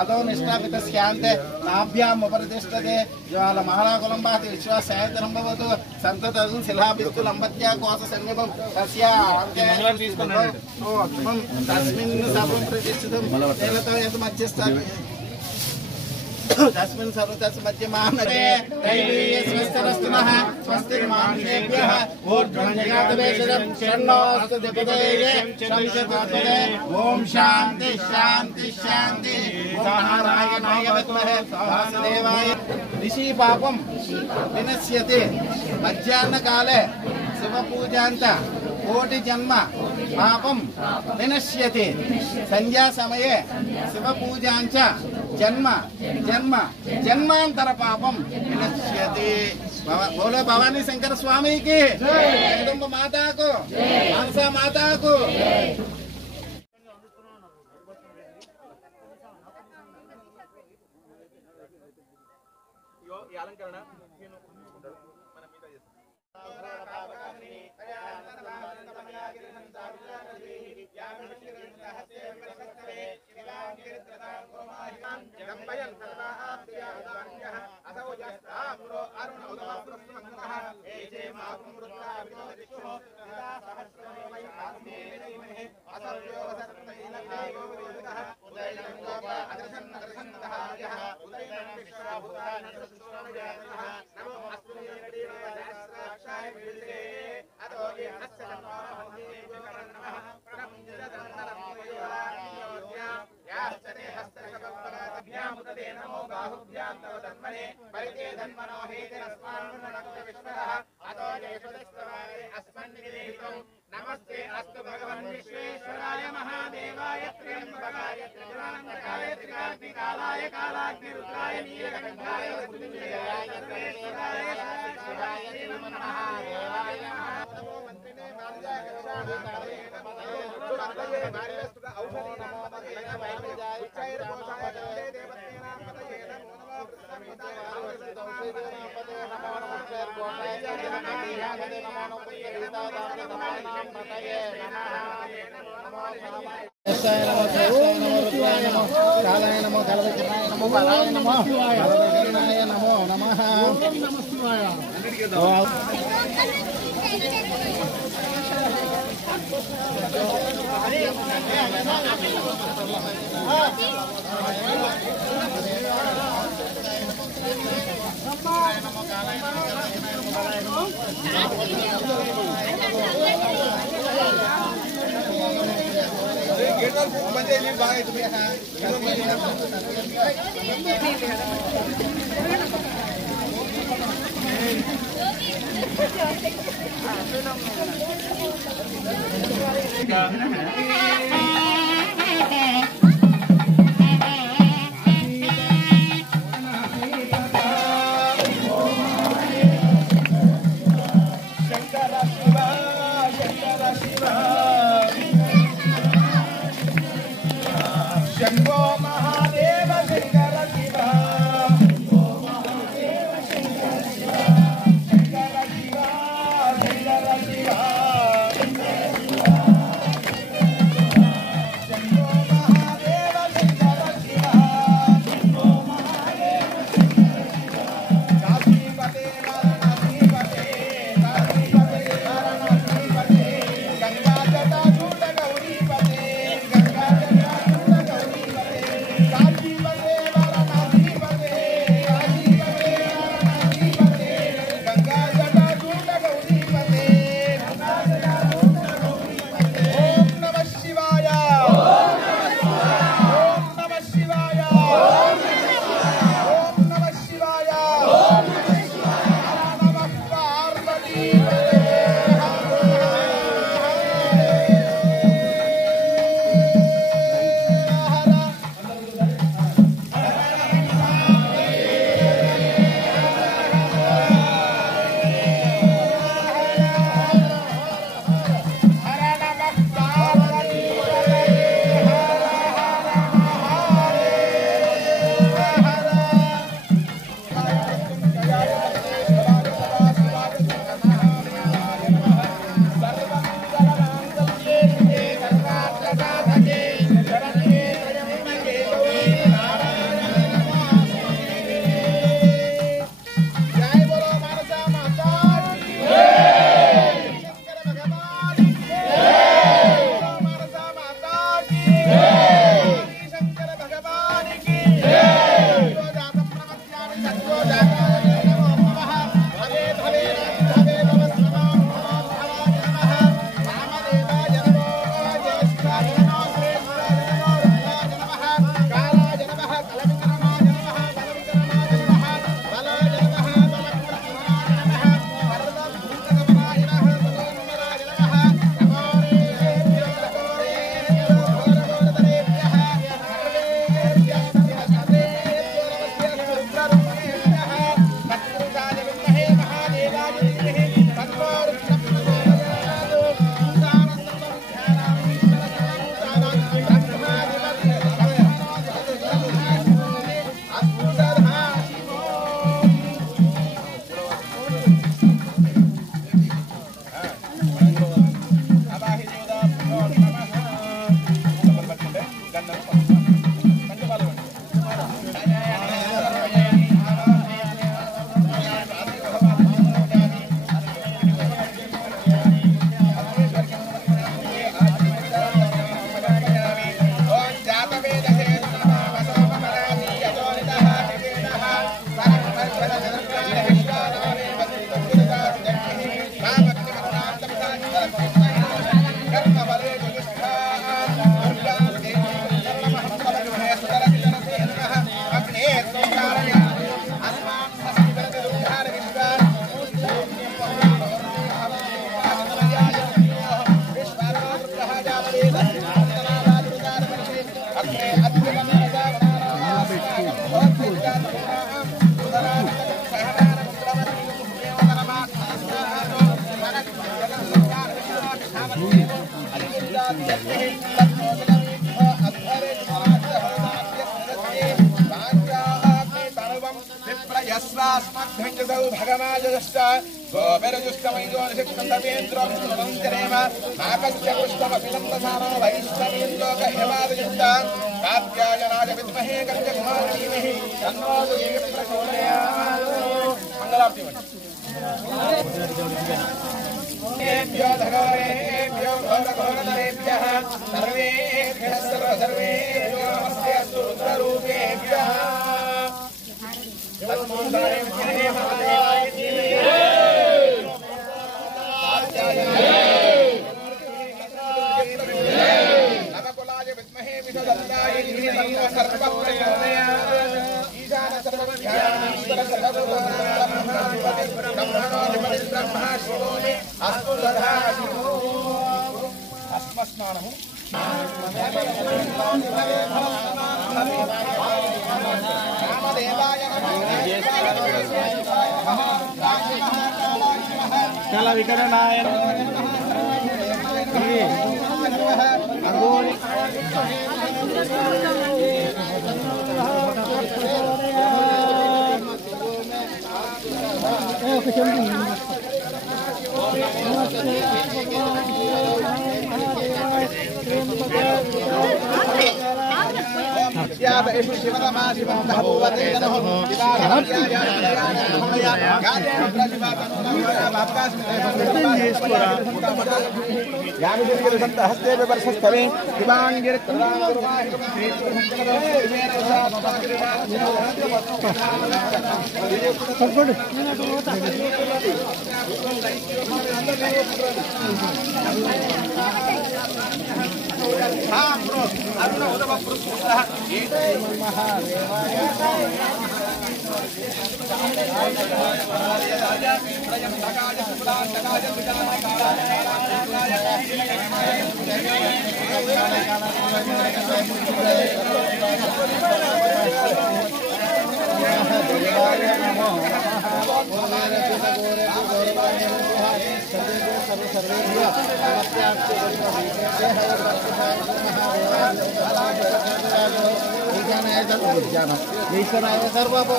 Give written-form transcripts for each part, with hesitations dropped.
अतो निष्ठापित स्यान्ते नाभ्याम् उपरितिष्ठते ज्वालमहाराकुलम्बाति विश्वासयातनं भवतु सन्ततं शिलाभिस्तु लम्बत्या कोशसन्निभं तस्य तस्मिन् सर्वं प्रतिष्ठितं तेन तो यत् मध्यस्थः तस्मिन् सर्वतस्य मध्यमानरे दैवीयस्वस्तरस्तुनः स्वस्तिर्मानुषेभ्यः ऊर्ध्वञ्जगातवेशदं शन्नोऽस्तु दिपदेये शंसतोत्तरे ॐ शान्ति शान्ति शान्ति नारायणाय विद्महे वासुदेवाय ऋषि पापं विनश्यति मध्याह्नकाले शिवपूजान्त कोटि जन्म पापं विनश्यति संध्या समये शिवपूजाञ्च जन्म जन्म जन्मांतर पापम विनश्यति। बोलो भवानी शंकर स्वामी की जगदम्ब माता को मनसा माता को। नमस्ते अस्तु भगवन् विश्वेश्वराय महादेवाय त्र्यंबकाय त्रिपुरान्तकाय त्रिकाग्निकालाय कालाग्निरुद्राय नीलकण्ठाय मृत्युञ्जयाय सर्वेश्वराय शिवाय नमः देवाय नमः। नमो मंत्रिणे मार्जाय गच्छामि तमये मार्गस्तुत औषधीनां पतये नमः उच्चैर्घोषाय वन्दे देवतेनां पतये नमो नमः वृद्धपदाय औषधीनां पतये नमो नमः उच्चैर्घोषाय वन्दे नमो नमः पतये कालाय नमो कलवचनाय नमो बलाय नमो कलवचनाय नमो नमः नमः शिवाय।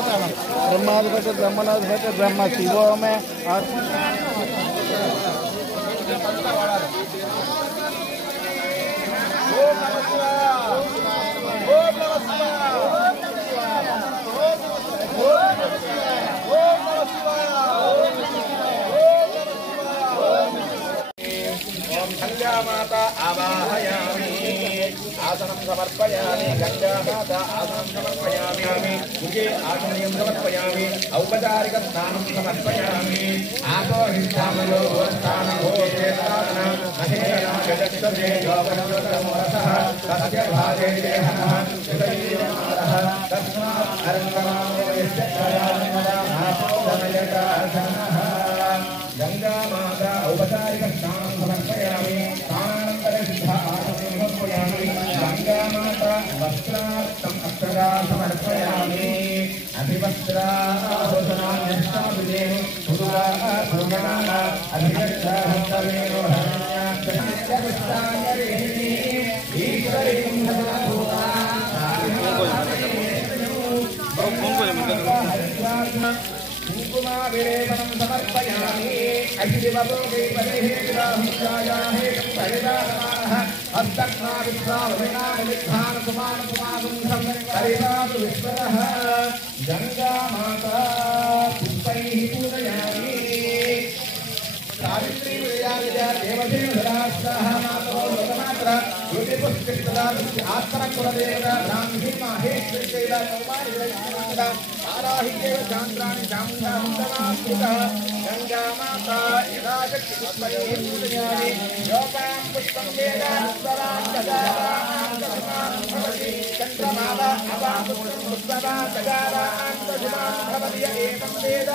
ब्रह्माधिपति ब्रह्मणाधिपति ब्रह्म शिवो में माता आवाहयामि आसनं समर्पयामि गंगामाता आसनं समर्पयामि मुझे आचमनीयं समर्पयामि औपचारिक स्नानं समर्पयामि आपोहिष्ठामयो स्थानं होयेताना महेना गजक्षते योगनोरसः तस्य भागे देहनः सुतैरमारः तस्मात् अरङ्गमामयस्य आपोदमयकाशनः गंगामाता औपचारिक स्नानं समर्पयामि स्नानानन्तरं सिद्ध आसनं समर्पयामि गंगामाता वस्त्रार्थम् अक्षरा समर्पयामि अभिवस्त्राभूषणान्यष्टाभिधे सुराभूषणाः अभिवस्त्राहस्तमेनो हरण्याक्षपुष्टाङ्गरेहिणी ईश्वरीं कुङ्कुमाभिलेपनं समर्पयामि अहिदिवपोगैपरिहेत्राहुषायाहेकं परिदानमानः हस्तक्नाविश्वावभिनानिमिद्धानकुमारकुमागुंसं परिदातु विश्वतः गङ्गामाता पुष्पैः पूजयामि सावित्री विजया देवदेवराष्ट्राः मातरो लोकमात्रा ज्योतिपुष्कृष्टदा आत्मकुलदेवता ब्राह्मी माहेश्वरीदेवता कुमारीदेवता आराहिदेव चान्द्राणि चामुण्डामुण्डमास्कृतः गङ्गामाता यदा शक्तिपुष्पैः पूजयामि योगां पुष्पं वेदास्वरान् गजारान् भवति चन्द्रमाला अपापुष्पं पुष्पवा गजारान् भवति एकं वेद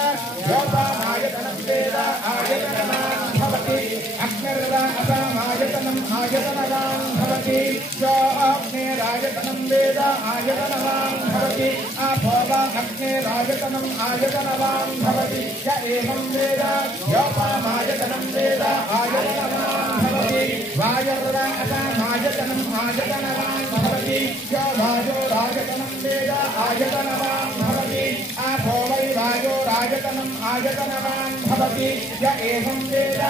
योगामायतनं वेद आयतनवान् भवति अग्निर्वा अपामायतनम् आयतनवान् भवति अग्निरायतनं वेद आयतनवान् भवति अभोवा अग्निरायतनम् आयतनवान् भवति य एवं वेद योपामायतनं वेद आयतनवान् भवति वायुर्वा अपामायतनम् आयतनवान् भवति य वायोरायतनं वेद आयतनवान् भवति अभोवै वायोरायतनम् आयतनवान् भवति य एवं वेद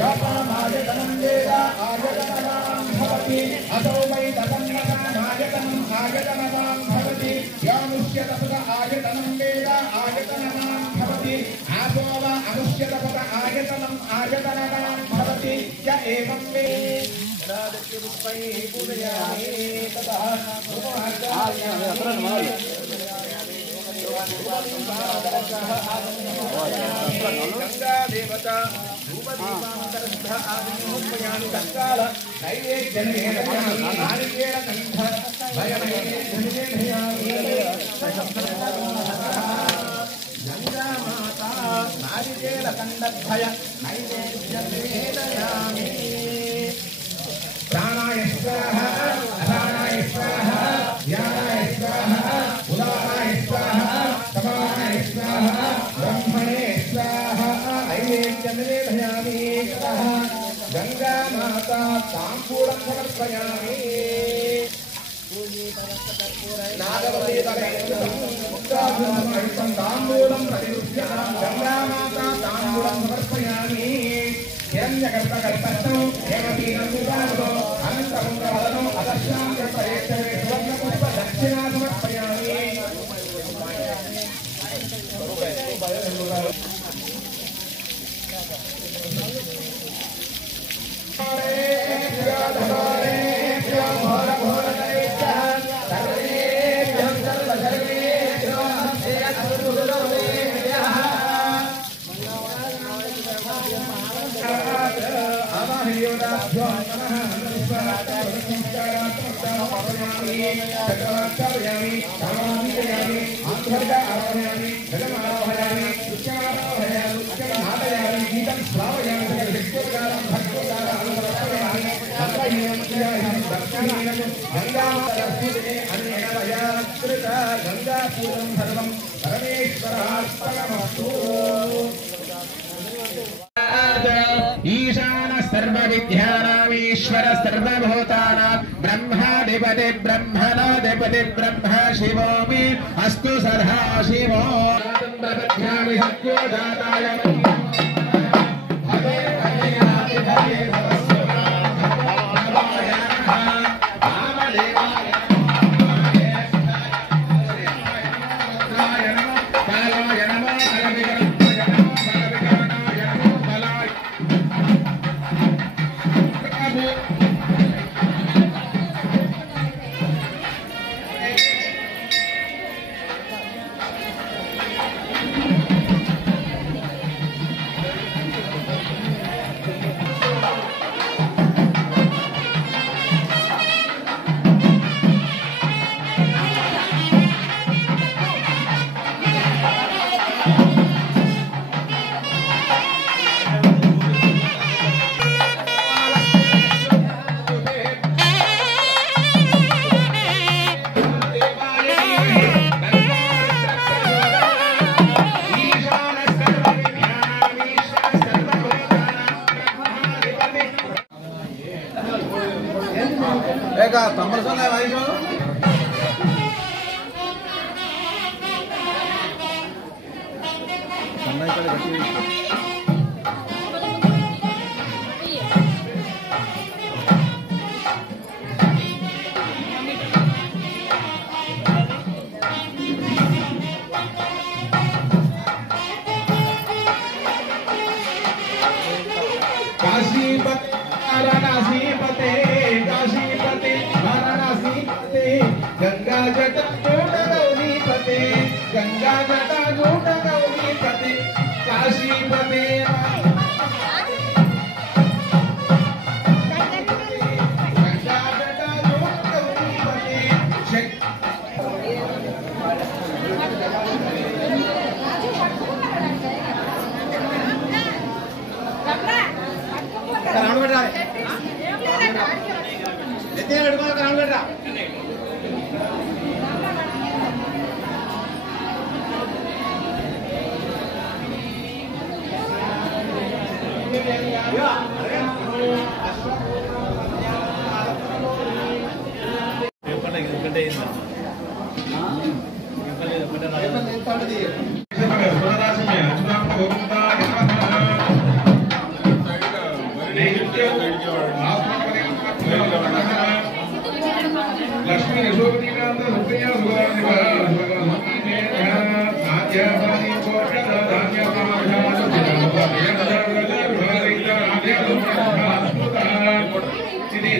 योपामायतनं वेद आयतनवान् भवति असौ वै तदन्नतामायतनम् आयतनवान् भवति यामुष्यतपद आयतनं वेद आयतनवान् भवति आसो वा अमुष्यतपद आयतनम् आयतनवान् भवति य एवं वेद पुष्पैः पूजयामि ततः गंगा देवता धूपदीपान्तरस्थ आदिमुपयामि तत्काल नैवेद्येन नारिकेलकण्ठ गंगामाता नारिकेलकण्डद्वय नैवेद्यमेदयामि प्राणाय स्वाहा अपानाय स्वाहा ज्ञानाय स्वाहा उदानाय स्वाहा समानाय स्वाहा ब्रह्मणे स्वाहा नैवेद्यमेदयामि गंगामाता ताम्बूलं समर्पयामि नागवती ताम्बूलं प्रतिगृह्य गंगामाता ताम्बूलं समर्पयामि हिरण्यगर्भगर्भस्थो हेमतीनं विदानो अनन्तमुन्द्रवदनो अदर्शां प्रयच्छवे सुवर्णपुष्प दक्षिणा समर्पयामि गंगापूरं सर्वं परमेश्वरार्पणमस्तु। ईशान सर्वविद्यानामीश्वर सर्वभूतानां ब्रह्माधिपति ब्रह्मणोऽधिपति ब्रह्म शिवो मे अस्तु सदा शिवो प्रपद्यामि सत्यो जाताय काशीपते वाराणसीपते गंगा जटा जूट गौरीपते गंगा जटा जूट गौरीपते काशीपते गंगा जटा जूट गौरीपते लक्ष्मी यशोवतीकांत सुप्रिया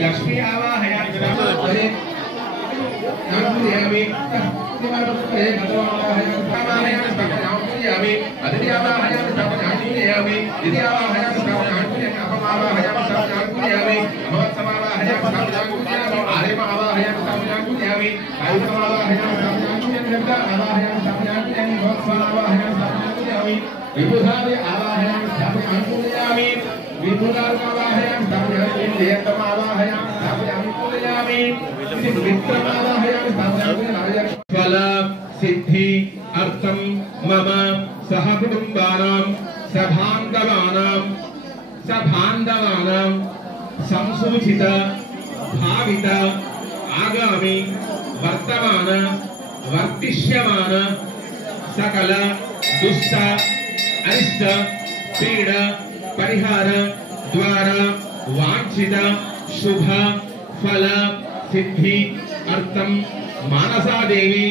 लक्ष्मी आवाहयामि विभुधादि आवाहयामि स्थापयामि पूजयामि विभुधार्मावाहयामि स्थापयामि देयत्तमावाहयामि स्थापयामि पूजयामि विक्रमावाहयामि स्थापयामि पूजयामि फल सिद्धि अर्थम मम सह कुटुंबानां सभान्दवानां संसूचित भावित आगामी वर्तमान वर्तिष्यमान सकल दुष्ट अरिष्ट पीड़ परिहार द्वारा वांछित शुभ फल सिद्धि अर्थम मानसा देवी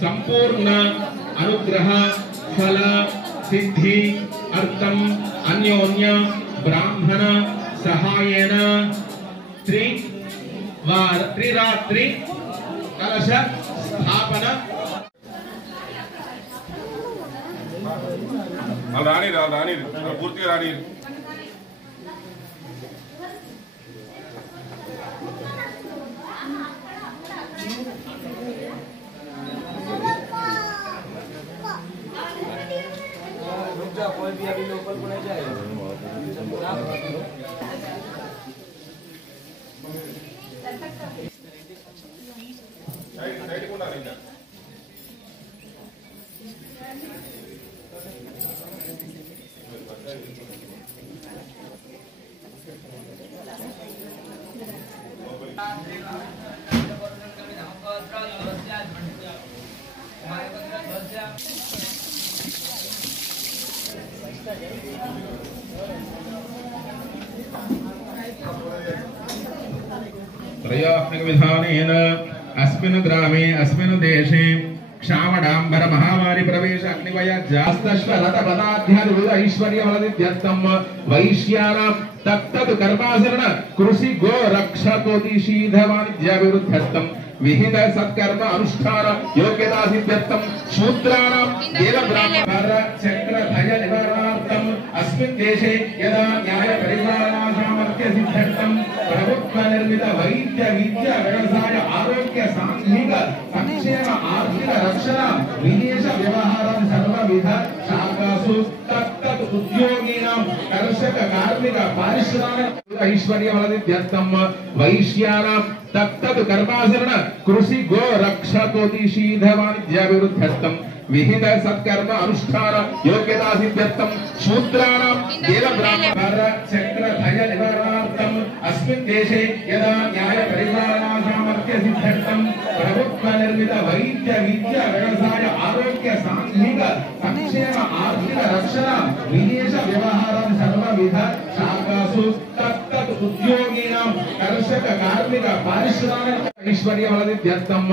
संपूर्ण अनुग्रह फल सिद्धि अर्थम अन्योन्य ब्राह्मण सहायेन त्रिरात्रि कलश स्थापना रानी पूर्ति रानी कोई भी अभी लोकल को नहीं जाएगा त्रयात्मकविधानेन अस्मिन् ग्रामे अस्मिन् देशे क्षामडाम्बर महामारी प्रवेश अग्निवय जास्तश्वरत पदाध्याद ऐश्वर्यवलदित्यर्थं वैश्यानां तत्तत् कर्माचरण कृषि गो रक्षकोदिशीधवानिज्याभिवृद्ध्यर्थं विहित सत्कर्म अनुष्ठान योग्यता सिद्ध्यर्थं शूद्राणां देव ब्राह्मण चक्र भय निवारणार्थं अस्मिन् देशे यदा न्याय परिपालनासामर्थ्य सिद्ध्यर्थं प्रभुत्व निर्मित वैद्य विद्या व्यवसाय आरोग्य सांघिक संक्षेम आर्थिक रक्षण विदेश व्यवहार सर्वविध शाखासु तत्तत् उद्योगिनां कर्षक कार्मिक पारिश्रमिक ऐश्वर्यवलदित्यर्थं वैश्यानां तत्तत् कर्माचरण कृषि गो रक्षकोदिशीधवानिज्याभिवृद्ध्यर्थं विहित सत्कर्म अनुष्ठान योग्यता सिद्ध्यर्थं शूद्राणां देव ब्राह्मण चक्र भय निवारणार्थं अस्मिन् देशे यदा न्याय परिपालनासामर्थ्य सिद्ध्यर्थं प्रभुत्व निर्मित वैद्य विद्या व्यवसाय आरोग्य सांघिक संक्षेम आर्थिक रक्षण विदेश व्यवहारान् सर्वविध शाखासु तत्तत् उद्योगिनां कर्षक कार्मिक पारिश्रामिक ऐश्वर्यवलदित्यर्थं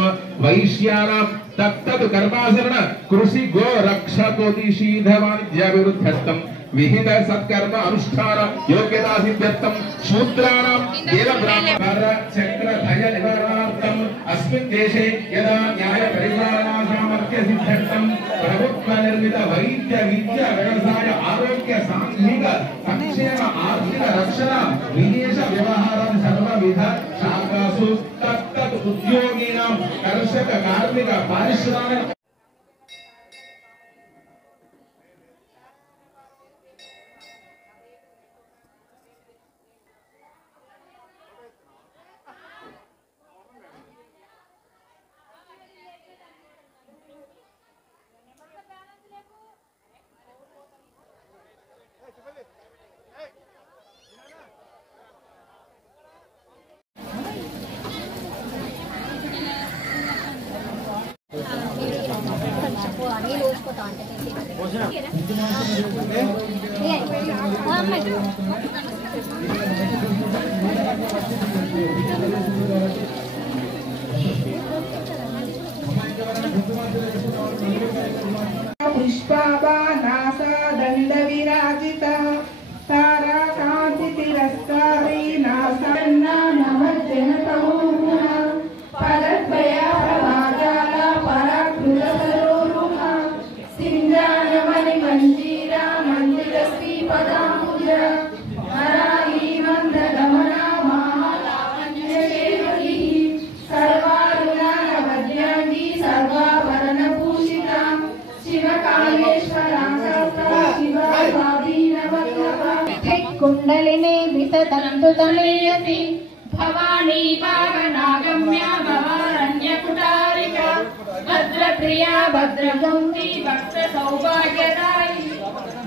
वैश्यानां तत्तत् कर्माचरण कृषि गो रक्षकोदिशीधवानिज्याभिवृद्ध्यर्थं विहित सत्कर्म अनुष्ठान योग्यता सिद्ध्यर्थं शूद्राणां देव ब्राह्मण चक्र धय निवारणार्थं अस्मिन् देशे यदा न्याय परिपालनासामर्थ्य सिद्ध्यर्थं प्रभुत्व निर्मित वैद्य विद्या व्यवसाय आरोग्य सांघिक संक्षेम आर्थिक रक्षण विदेश व्यवहारान् सर्वविध शाखासु तत्तत् उद्योगिनां कर्षक कार्मिक पारिश्रामिक पुष्पाबानासा दंड विराजिता तारा कांति तिरस्कारी नासन्ना नमज्जन तमोगुणा पदद्वया प्रभाजाला पराकृतसरोरुहा सिंजान मणिमंजीरा मंदिरस्वी पदामुजा हराही मंदगमना महालावण्यकेवली सर्वारुणा नवद्यांगी सर्वाभरणभूषिता कुंडलिनी विततंतुतमेयति भवानी पावनागम्या भवारण्यकुटारिका भद्रप्रिया भद्रगौरी भक्तसौभाग्यदायी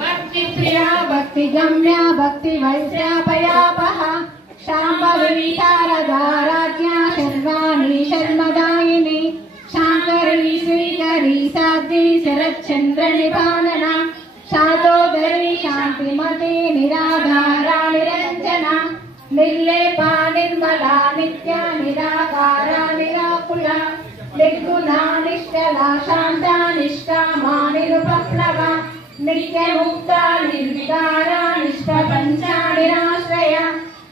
भक्तिप्रिया भक्तिगम्या भक्तिवैश्यापयापः शाम्भवी शारदाराज्ञा शर्वाणी शर्मदायिनी शांकरी श्रीकरी साध्वी शरच्चंद्र निपालना शातोदरी शांतिमती निराधारा निरंजना निर्लेपा निर्मला नित्या निराकारा निराकुला निर्गुणा निश्चला शांता निष्कामा निरुपप्लवा नित्यमुक्ता निर्विकारा निष्प्रपंचा निराश्रया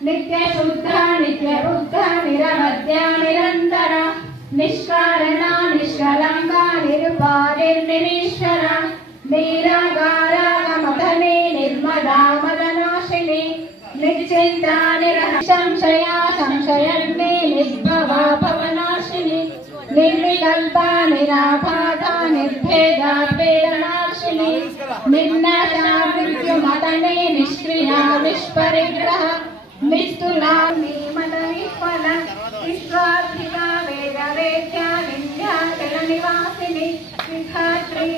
नित्यशुद्धा नित्यबुद्धा निरवध्या निरंतरा निष्कारणा निष्कलंका निरुपादिर्निरीश्वरा निरागारा नमधने निर्मदा मदनाशिनी निश्चिन्ता निरसंशया संशयन्मे निर्भवा भवनाशिनी निर्विकल्पा निराबाधा निर्भेदा वेदनाशिनी निर्नाशा मृत्युमदने निष्क्रिया निष्परिग्रह निस्तुला निमदनिष्फला विश्वाधिका वेदवेद्या विन्ध्याचलनिवासिनी विधात्री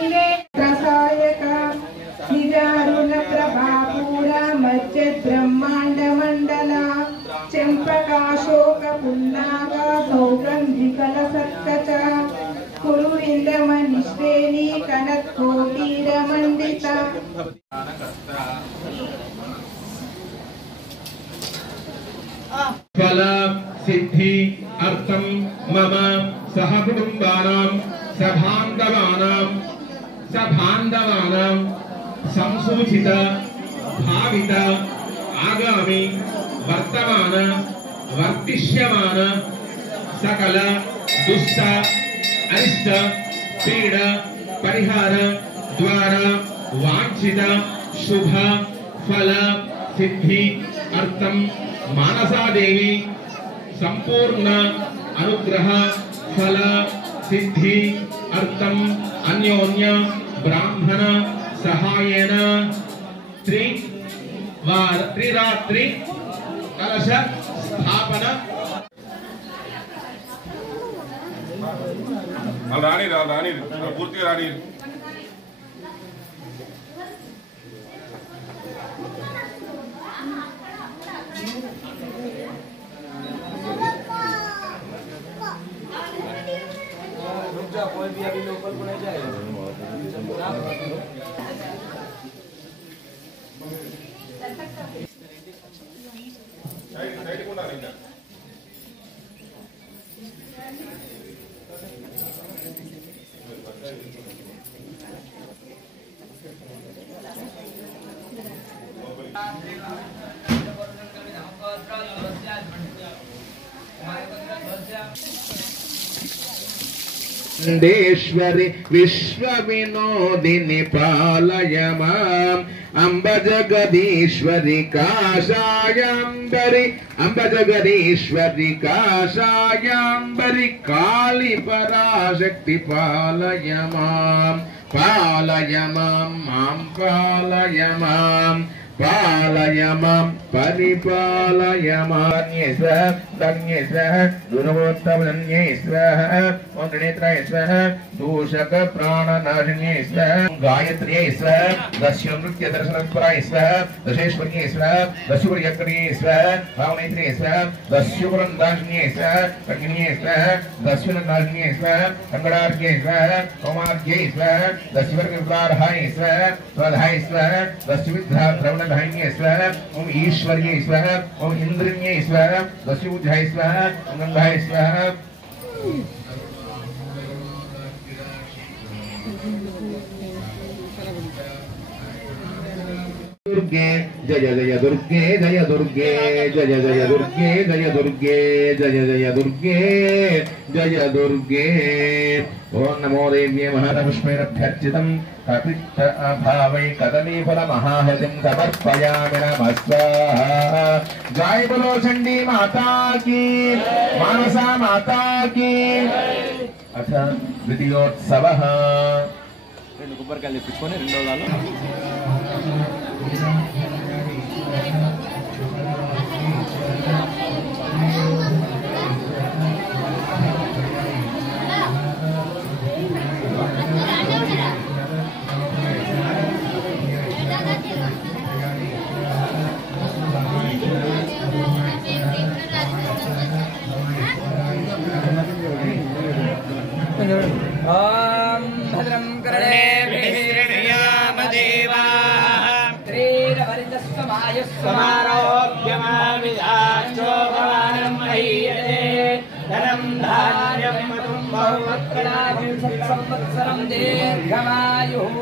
प्रसायका निजारुण प्रभापूरा मज्ज ब्रह्मांड मंडला चंपकाशोक पुन्नागा सौगंधिकलसत्कचा कुरुविंदमनिश्रेणी कनत्कोटीरमण्डिता फल सिद्धि अर्थम मम सहकुटुंबानां सभांधवानां संसूचित भावित आगामी वर्तमान वर्तिष्यमान सकल दुष्ट अरिष्ट पीड़ परिहार द्वारा वांछित शुभ फल सिद्धि अर्थम मानसा देवी संपूर्ण अनुग्रह फल सिद्धि अर्थम अन्योन्य ब्राह्मण सहायेन त्रिरात्रि कलश स्थापन रानी पूर्ति रानी कोई भी अभी लोकल को नहीं जाएगा। देश्वरि विश्वविनोदिनि पालय माम् अम्ब जगदीश्वरि काशायाम्बरि अम्ब जगदीश्वरि काशायाम्बरि काली पराशक्ति पालय माम् मां पालय माम् पालय मां परिपालय मान्ये स्वः दुर्गोत्तमन्ये स्वः ओं त्रिनेत्राय स्वः दूषक प्राणनाशिन्ये स्वः गायत्र्यै स्वः दस्यु नृत्य दर्शनपराय स्वः दशेश्वर्ये स्वः दस्युवर्यक्रिये स्वः भावनेत्र्ये स्वः दस्युपुरन्दाशिन्ये स्वः कन्ये स्वः दस्युनन्दाशिन्ये स्वः कङ्गडार्घ्ये स्वः कौमार्घ्ये स्वः दस्युवर्गविप्लार्हाय स्वः स्वधाय स्वः दस्युविद्धा धान्ये स्वः ओम ईश्वर्ये स्वः ओम इंद्रिये स्वः दस्युजाय स्वः गंगाय स्वः दुर्गे जय जय दुर्गे जय दुर्गे जय जय दुर्गे जय दुर्गे जय जय दुर्गे जय दुर्गे ओम नमो देव्ये महापुष्पैरभ्यर्चितम् कपित्त अभावै कदलीफल महाहृदिं समर्पयामि नमः स्वाहा। जय बोलो चंडी माता की मानसा माता की। अथ द्वितीयोत्सवः भद्रं कर्णेभिः त्रीरवरितस्तमायुस्समारोग्यमाविधाचोभवानं महीयते धनं धान्यं मधुं बहुवत्कलाभिं संवत्सरं दीर्घमायुः